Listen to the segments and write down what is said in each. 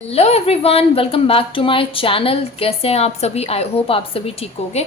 Hello everyone, welcome back to my channel. कैसे हैं आप सभी? आई होप आप सभी ठीक होंगे।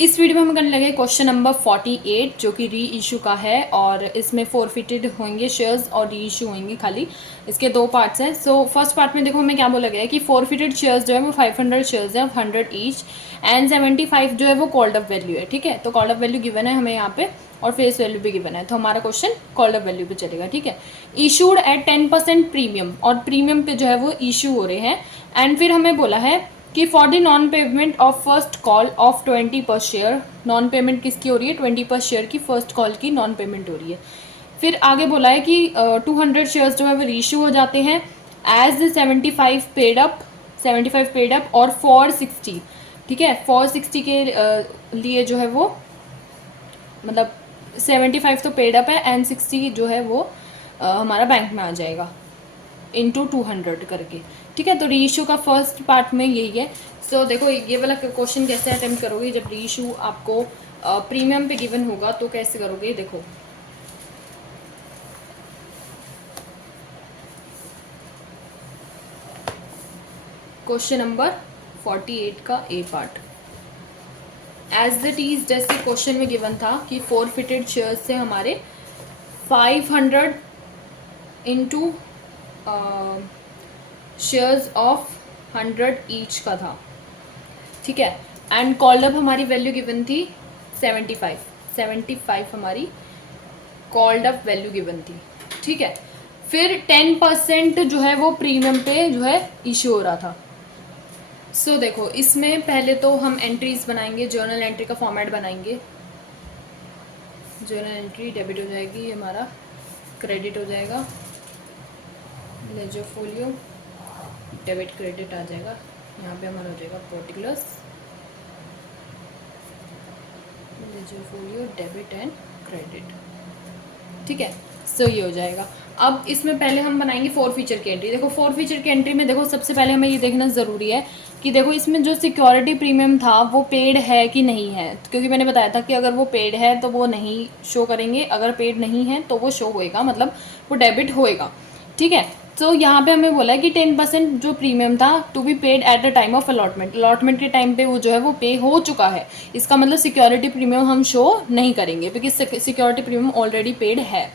इस वीडियो में हम करने लगे क्वेश्चन नंबर 48 जो कि री इशू का है और इसमें फोरफिटेड होंगे शेयर्स और री इशू होंगे। खाली इसके दो पार्ट्स हैं। सो फर्स्ट पार्ट में देखो हमें क्या बोला गया है कि फोरफिटेड शेयर्स जो है वो 500 शेयर्स है ऑफ 100 ईच एंड 75 जो है वो कॉल्ड अप वैल्यू है। ठीक है, तो कॉल्ड अप वैल्यू गिवन है हमें यहाँ पे और फेस वैल्यू भी गिवन है, तो हमारा क्वेश्चन कॉल्ड अप वैल्यू पे चलेगा। ठीक है, इशूड एट 10% प्रीमियम, और प्रीमियम पे जो है वो इशू हो रहे हैं। एंड फिर हमें बोला है कि for the non payment of first call of 20 पर शेयर, नॉन पेमेंट किसकी हो रही है? 20 पर शेयर की फर्स्ट कॉल की नॉन पेमेंट हो रही है। फिर आगे बोला है कि 200 शेयर्स जो है वो रीइशू हो जाते हैं एज 75 पेड अप और फॉर 60। ठीक है, फॉर 60 के लिए जो है वो मतलब 75 तो पेड अप है एंड 60 जो है वो हमारा बैंक में आ जाएगा इंटू 200 करके। ठीक है, तो रीइशू का फर्स्ट पार्ट में यही है। सो देखो ये वाला क्वेश्चन कैसे अटेम्प्ट करोगे जब रीइशू आपको प्रीमियम पे गिवन होगा, तो कैसे करोगे? देखो क्वेश्चन नंबर 48 का ए पार्ट एज इट इज जैसे क्वेश्चन में गिवन था कि फोरफिटेड शेयर्स से हमारे 500 इंटू शेयर्स ऑफ 100 ईच का था। ठीक है, एंड कॉल्ड अप हमारी वैल्यू गिवन थी 75 हमारी कॉल्ड अप वैल्यू गिवन थी। ठीक है, फिर 10% जो है वो प्रीमियम पे जो है इशू हो रहा था। सो देखो इसमें पहले तो हम एंट्रीज बनाएंगे, जर्नल एंट्री का फॉर्मेट बनाएंगे। जर्नल एंट्री डेबिट हो जाएगी, हमारा क्रेडिट हो जाएगा, लेजर फोलियो डेबिट क्रेडिट आ जाएगा। यहाँ पे हमारा हो जाएगा particulars, ledger folio debit and credit. ठीक है, सो ये हो जाएगा। अब इसमें पहले हम बनाएंगे फोर फीचर की एंट्री। देखो फोर फीचर की एंट्री में देखो सबसे पहले हमें ये देखना ज़रूरी है कि देखो इसमें जो सिक्योरिटी प्रीमियम था वो पेड है कि नहीं है, क्योंकि मैंने बताया था कि अगर वो पेड है तो वो नहीं शो करेंगे, अगर पेड नहीं है तो वो शो होएगा, मतलब वो डेबिट होएगा। ठीक है, तो यहाँ पे हमें बोला है कि 10% जो प्रीमियम था to be paid at the time of allotment, allotment के टाइम पे वो जो है वो पे हो चुका है। इसका मतलब सिक्योरिटी प्रीमियम हम शो नहीं करेंगे क्योंकि सिक्योरिटी प्रीमियम ऑलरेडी पेड है।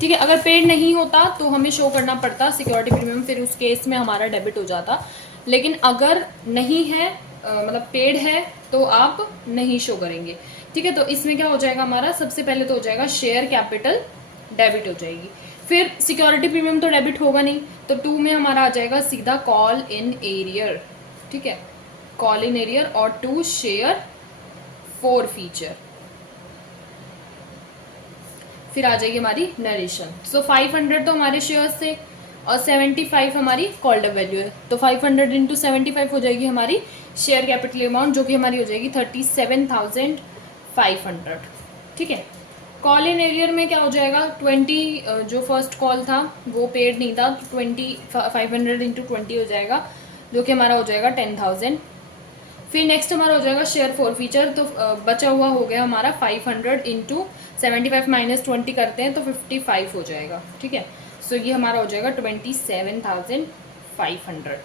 ठीक है, अगर पेड नहीं होता तो हमें शो करना पड़ता सिक्योरिटी प्रीमियम, फिर उस केस में हमारा डेबिट हो जाता। लेकिन अगर नहीं है मतलब पेड है तो आप नहीं शो करेंगे। ठीक है, तो इसमें क्या हो जाएगा हमारा? सबसे पहले तो हो जाएगा शेयर कैपिटल डेबिट हो जाएगी। फिर सिक्योरिटी प्रीमियम तो डेबिट होगा नहीं, तो 2 में हमारा आ जाएगा सीधा कॉल इन एरियर। ठीक है, कॉल इन एरियर और 2 शेयर फोर फीचर। फिर आ जाएगी हमारी नरेशन। सो 500 तो हमारे शेयर्स थे और 75 हमारी कॉल्ड अप वैल्यू है, तो 500 इंटू 75 हो जाएगी हमारी शेयर कैपिटल अमाउंट, जो कि हमारी हो जाएगी 37,500। ठीक है, कॉल इन एरियर में क्या हो जाएगा? 20 जो फर्स्ट कॉल था वो पेड नहीं था, तो 500 इंटू 20 हो जाएगा, जो कि हमारा हो जाएगा 10,000। फिर नेक्स्ट हमारा हो जाएगा शेयर फोर फीचर, तो बचा हुआ हो गया हमारा 500 इंटू 75 माइनस 20 करते हैं तो 55 हो जाएगा। ठीक है, सो ये हमारा हो जाएगा 27,500।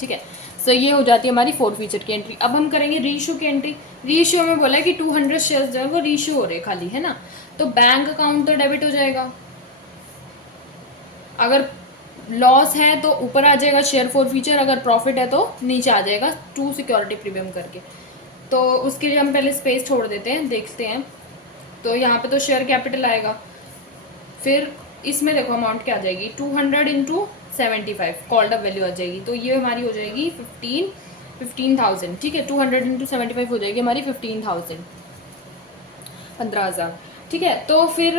ठीक है, सो ये हो जाती है हमारी फोर फीचर की एंट्री। अब हम करेंगे रीइशू की एंट्री। रीइशू में बोला है कि 200 शेयर्स जो है वो रीइशू हो रहे खाली, है ना, तो बैंक अकाउंट तो डेबिट हो जाएगा। अगर लॉस है तो ऊपर आ जाएगा शेयर फोर फीचर, अगर प्रॉफिट है तो नीचे आ जाएगा 2 सिक्योरिटी प्रीमियम करके। तो उसके लिए हम पहले स्पेस छोड़ देते हैं, देखते हैं। तो यहाँ पे तो शेयर कैपिटल आएगा, फिर इसमें देखो अमाउंट क्या आ जाएगी? 200 इंटू 75 कॉल्ड अप वैल्यू आ जाएगी, तो ये हमारी हो जाएगी 15,000। ठीक है, 200 इंटू 75 हो जाएगी हमारी 15,000, 15,000। ठीक है, तो फिर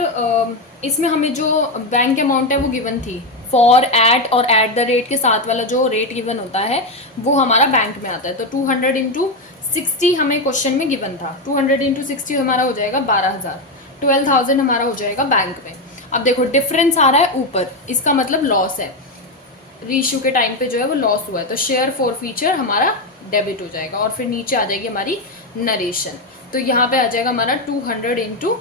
इसमें हमें जो बैंक अमाउंट है वो गिवन थी फॉर एट और एट द रेट के साथ वाला जो रेट गिवन होता है वो हमारा बैंक में आता है। तो 200 इंटू 60 हमें क्वेश्चन में गिवन था, 200 इंटू 60 हमारा हो जाएगा 12,000, 12,000 हमारा हो जाएगा बैंक में। अब देखो डिफरेंस आ रहा है ऊपर, इसका मतलब लॉस है, रीइशू के टाइम पे जो है वो लॉस हुआ है, तो शेयर फोर फीचर हमारा डेबिट हो जाएगा। और फिर नीचे आ जाएगी हमारी नरेशन, तो यहाँ पे आ जाएगा हमारा 200 इंटू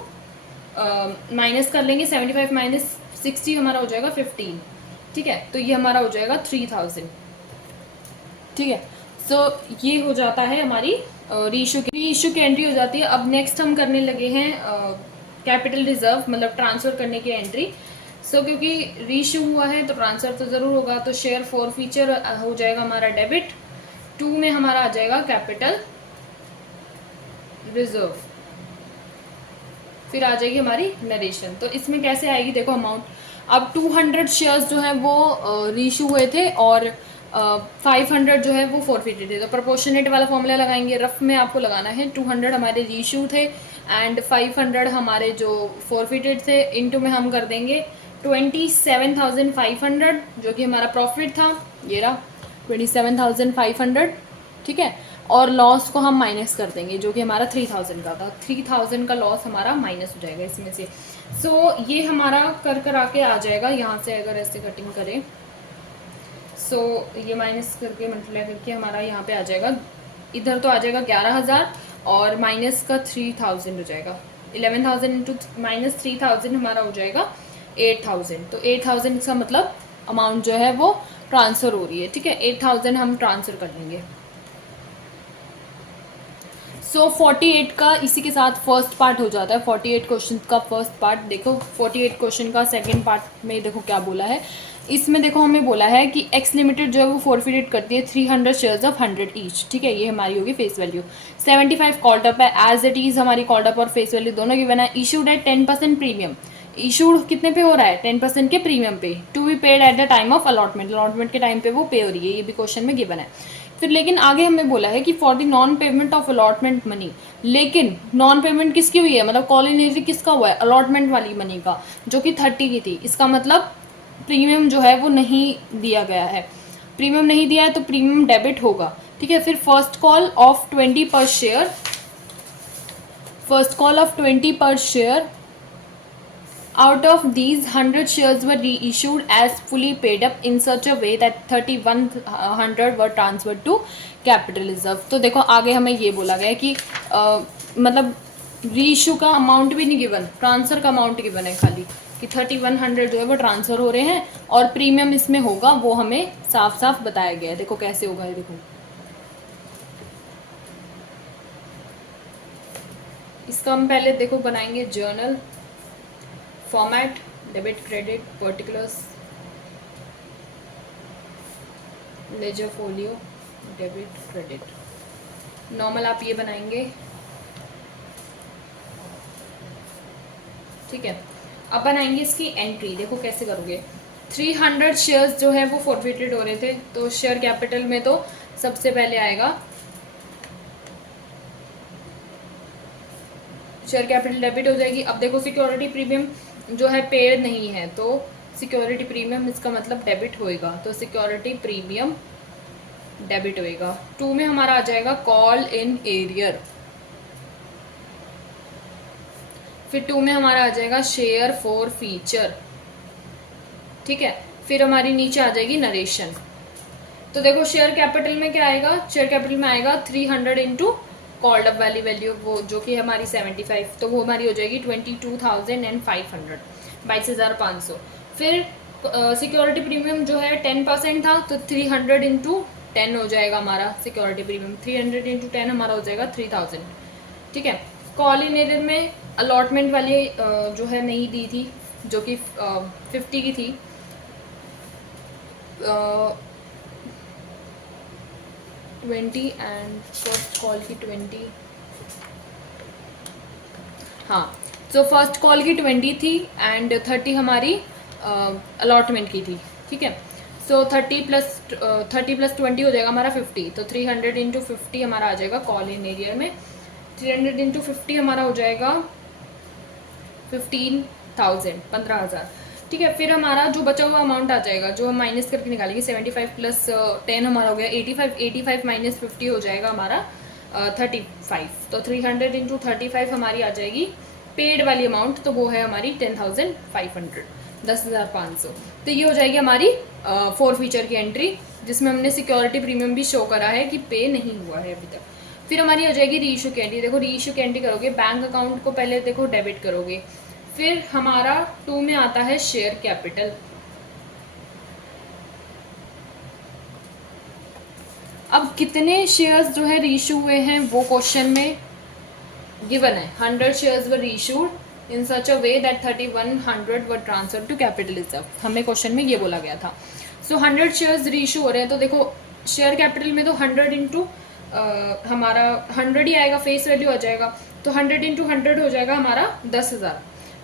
माइनस कर लेंगे 75 माइनस 60 हमारा हो जाएगा 15। ठीक है, तो ये हमारा हो जाएगा 3,000। ठीक है। सो ये हो जाता है हमारी रीइशू की एंट्री हो जाती है। अब नेक्स्ट हम करने लगे हैं कैपिटल रिजर्व, मतलब ट्रांसफ़र करने की एंट्री। सो क्योंकि रीइशू हुआ है तो ट्रांसफ़र तो ज़रूर होगा, तो शेयर फॉर फीचर हो जाएगा हमारा डेबिट, 2 में हमारा आ जाएगा कैपिटल रिजर्व, फिर आ जाएगी हमारी नरेशन। तो इसमें कैसे आएगी देखो अमाउंट। अब 200 शेयर्स जो हैं वो रीइशू हुए थे और 500 जो है वो फॉरफिटेड थे, तो प्रोपोर्शनेट वाला फॉर्मूला लगाएंगे। रफ में आपको लगाना है 200 हमारे रीइशू थे एंड 500 हमारे जो फॉरफिटेड थे, इनटू में हम कर देंगे 27,500 जो कि हमारा प्रॉफिट था, ये रहा 27,500। ठीक है, और लॉस को हम माइनस कर देंगे जो कि हमारा 3000 का था, 3000 का लॉस हमारा माइनस हो जाएगा इसमें से। सो ये हमारा कर आके आ जाएगा यहाँ से, अगर ऐसे कटिंग करें सो ये माइनस करके मल्टीप्लाई करके हमारा यहाँ पे आ जाएगा, इधर तो आ जाएगा 11,000 और माइनस का 3000 हो जाएगा। 11,000 इंटू माइनस 3000 हमारा हो जाएगा 8,000। तो 8,000 इसका मतलब अमाउंट जो है वो ट्रांसफ़र हो रही है। ठीक है, 8,000 हम ट्रांसफ़र कर लेंगे। सो 48 का इसी के साथ फर्स्ट पार्ट हो जाता है। 48 क्वेश्चन का फर्स्ट पार्ट देखो, 48 क्वेश्चन का सेकंड पार्ट में देखो क्या बोला है। इसमें देखो हमें बोला है कि एक्स लिमिटेड जो है वो फॉरफिटेड करती है 300 शेयर्स ऑफ 100 ईच। ठीक है, ये हमारी होगी फेस वैल्यू। 75 कॉल्ड अप है, एज इट इज़ हमारी कॉल्ड अप और फेस वैल्यू दोनों गिवन है। इशूड है 10% प्रीमियम, इशूड कितने पे हो रहा है 10% के प्रीमियम पे, to be paid at the time of allotment, allotment के टाइम पे वो पे हो रही है, ये भी क्वेश्चन में गिवन है। फिर लेकिन आगे हमें बोला है कि for the non payment of allotment money, लेकिन नॉन पेमेंट किसकी हुई है, मतलब कॉलिनेटरी किसका हुआ है, अलॉटमेंट वाली मनी का, जो कि 30 की थी। इसका मतलब प्रीमियम जो है वो नहीं दिया गया है, प्रीमियम नहीं दिया है तो प्रीमियम डेबिट होगा। ठीक है, फिर फर्स्ट कॉल ऑफ 20 पर शेयर, फर्स्ट कॉल ऑफ 20 पर share, out of these 100 shares were reissued as fully paid up in such a way that 3100 were transferred to capital reserve। तो देखो आगे हमें ये बोला गया है कि मतलब रीइशू का अमाउंट भी नहीं गिवन, ट्रांसफ़र का अमाउंट गिवन है खाली कि 3100 जो है वो ट्रांसफ़र हो रहे हैं और प्रीमियम इसमें होगा, वो हमें साफ साफ बताया गया है। देखो कैसे होगा, ये देखो इसका हम पहले देखो बनाएंगे journal format, debit credit particulars, ledger folio, debit credit, normal आप ये बनाएंगे। ठीक है, अब बनाएंगे इसकी एंट्री, देखो कैसे करोगे। 300 शेयर्स जो है वो फॉरफिटेड हो रहे थे, तो शेयर कैपिटल में तो सबसे पहले आएगा शेयर कैपिटल डेबिट हो जाएगी। अब देखो सिक्योरिटी प्रीमियम जो है पेड नहीं है, तो सिक्योरिटी प्रीमियम इसका मतलब डेबिट होएगा, तो सिक्योरिटी प्रीमियम डेबिट होएगा। 2 में हमारा आ जाएगा कॉल इन एरियर, फिर 2 में हमारा आ जाएगा शेयर फॉर फीचर। ठीक है, फिर हमारी नीचे आ जाएगी नरेशन। तो देखो शेयर कैपिटल में क्या आएगा, शेयर कैपिटल में आएगा 300 इंटू कॉल्ड अप वाली वैल्यू, वो जो कि हमारी 75, तो वो हमारी हो जाएगी 22,500, 22,500। फिर सिक्योरिटी प्रीमियम जो है 10% था, तो 300 इंटू 10 हो जाएगा हमारा सिक्योरिटी प्रीमियम, 300 इंटू 10 हमारा हो जाएगा 3000। ठीक है, कॉल इन एरियर में अलॉटमेंट वाली जो है नहीं दी थी, जो कि 50 की थी, 20 एंड फर्स्ट कॉल की 20, हाँ, सो फर्स्ट कॉल की 20 थी एंड 30 हमारी अलॉटमेंट की थी। ठीक है, सो 30 प्लस 20 हो जाएगा हमारा 50, तो 300 इंटू 50 हमारा आ जाएगा कॉल इन एरियर में, 300 इंटू 50 हमारा हो जाएगा 15,000, 15,000। ठीक है, फिर हमारा जो बचा हुआ अमाउंट आ जाएगा, जो हम माइनस करके निकालेंगे, 75 प्लस 10 हमारा हो गया 85, 85 माइनस 50 हो जाएगा हमारा 35, तो 300 इंटू 35 हमारी आ जाएगी पेड वाली अमाउंट, तो वो है हमारी 10,500, 10,500। तो ये हो जाएगी हमारी फोर फीचर की एंट्री, जिसमें हमने सिक्योरिटी प्रीमियम भी शो करा है कि पे नहीं हुआ है अभी तक। फिर हमारी हो जाएगी रीइशू की एंट्री। देखो रीइशू की एंट्री करोगे, बैंक अकाउंट को पहले देखो डेबिट करोगे, फिर हमारा 2 में आता है शेयर कैपिटल। अब कितने शेयर्स जो है रीइशू हुए हैं वो क्वेश्चन में गिवन है. 100 shares were reissued in such a way that 3100 were transfer to capital reserve. हमें क्वेश्चन में ये बोला गया था. सो 100 शेयर्स रीइशू हो रहे हैं, तो देखो शेयर कैपिटल में तो 100 इंटू हमारा 100 ही आएगा, फेस वैल्यू आ जाएगा. तो 100 इंटू 100 हो जाएगा हमारा 10,000.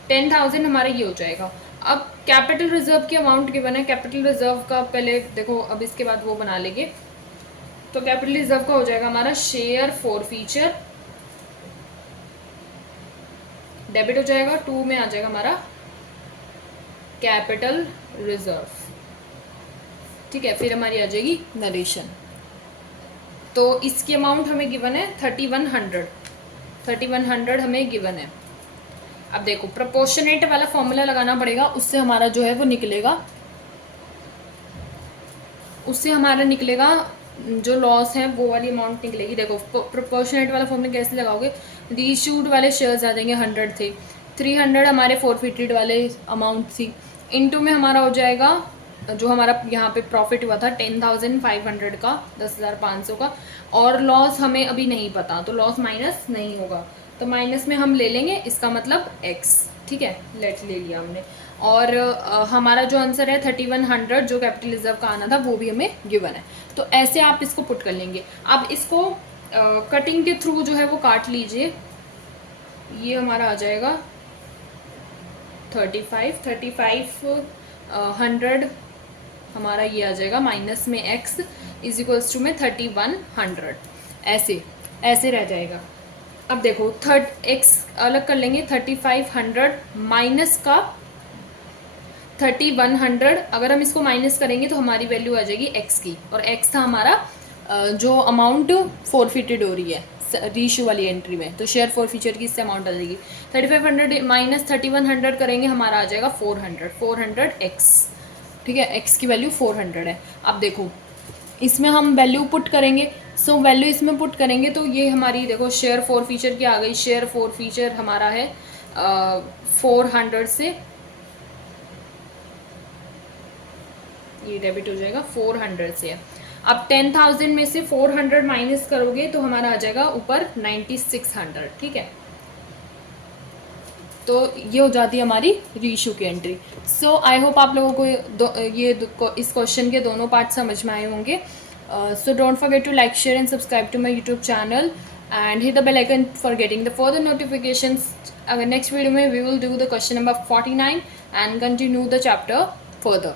10,000 हमारा ये हो जाएगा. अब कैपिटल रिजर्व की अमाउंट गिवन है. कैपिटल रिजर्व का पहले देखो, अब इसके बाद वो बना लेंगे. तो कैपिटल रिजर्व का हो जाएगा हमारा शेयर फॉर फीचर, डेबिट हो जाएगा. 2 में आ जाएगा हमारा कैपिटल रिजर्व. ठीक है, फिर हमारी आ जाएगी नरेशन. तो इसकी अमाउंट हमें गिवन है 3100. 3100 हमें गिवन है. अब देखो प्रोपोर्शनेट वाला फॉर्मूला लगाना पड़ेगा, उससे हमारा जो है वो निकलेगा, उससे हमारा निकलेगा जो लॉस है वो वाली अमाउंट निकलेगी. देखो प्रोपोर्शनेट वाला फॉर्मूला कैसे लगाओगे, रीइशूड वाले शेयर्स आ जाएंगे 100 थे, 300 हमारे फॉरफिटेड वाले अमाउंट थी, इनटू में हमारा हो जाएगा जो हमारा यहाँ पे प्रॉफिट हुआ था 10,500 का, 10,500 का. और लॉस हमें अभी नहीं पता, तो लॉस माइनस नहीं होगा, तो माइनस में हम ले लेंगे, इसका मतलब x. ठीक है, लेट ले लिया हमने. और हमारा जो आंसर है 3100 जो कैपिटल रिजर्व का आना था वो भी हमें गिवन है. तो ऐसे आप इसको पुट कर लेंगे. आप इसको कटिंग के थ्रू जो है वो काट लीजिए. ये हमारा आ जाएगा 3500 हमारा ये आ जाएगा माइनस में x इज इक्वल्स टू में 3100. ऐसे ऐसे रह जाएगा. अब देखो x अलग कर लेंगे. 3500 माइनस का 3100, अगर हम इसको माइनस करेंगे तो हमारी वैल्यू आ जाएगी x की, और x था हमारा जो अमाउंट फॉरफिटेड हो रही है रीइशू वाली एंट्री में, तो शेयर फॉर फीचर की इससे अमाउंट आ जाएगी. 3500 माइनस 3100 करेंगे, हमारा आ जाएगा 400x. ठीक है, x की वैल्यू 400 है. अब देखो इसमें हम वैल्यू पुट करेंगे. सो वैल्यू इसमें पुट करेंगे तो ये हमारी देखो शेयर फॉर फीचर की आ गई. शेयर फॉर फीचर हमारा है 400 से, ये डेबिट हो जाएगा 400 से. अब 10,000 में से 400 माइनस करोगे तो हमारा आ जाएगा ऊपर 9600. ठीक है, तो ये हो जाती है हमारी रीइशू की एंट्री. सो आई होप आप लोगों को इस क्वेश्चन के दोनों पार्ट समझ में आए होंगे. So don't forget to like, share and subscribe to my YouTube channel and hit the bell icon for getting the further notifications. Next video में we will do the question number 49 and continue the chapter further.